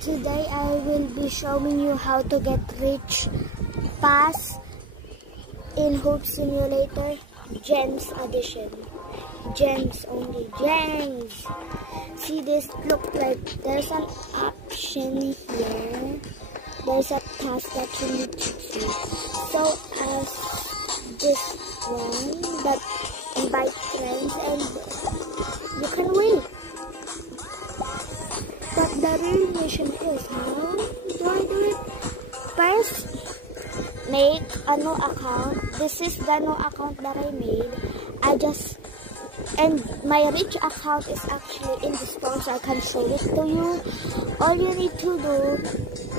Today I will be showing you how to get rich fast in Hoop Simulator Gems Edition. Gems only, gems! See, this look like there's an option here. There's a task that you need to do. So as this one that invite friends and you can win. But the real mission is, how do I do it? First, make a new account. This is the new account that I made. And my rich account is actually in this phone, so I can show it to you. All you need to do,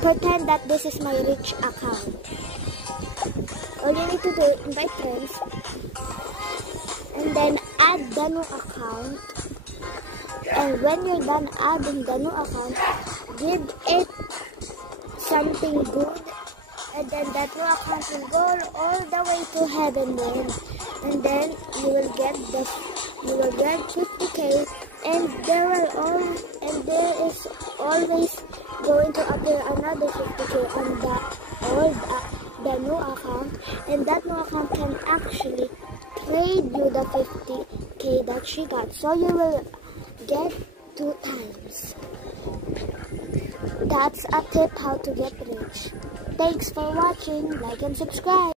pretend that this is my rich account. All you need to do, invite friends, and then add the new account. And when you're done adding the new account, give it something good, and then that new account will go all the way to heaven then. And then you will get 50k, and there is always going to appear another 50k on the new account, and that new account can actually trade you the 50k that she got, so you will get 2 times. That's a tip how to get rich. Thanks for watching. Like and subscribe.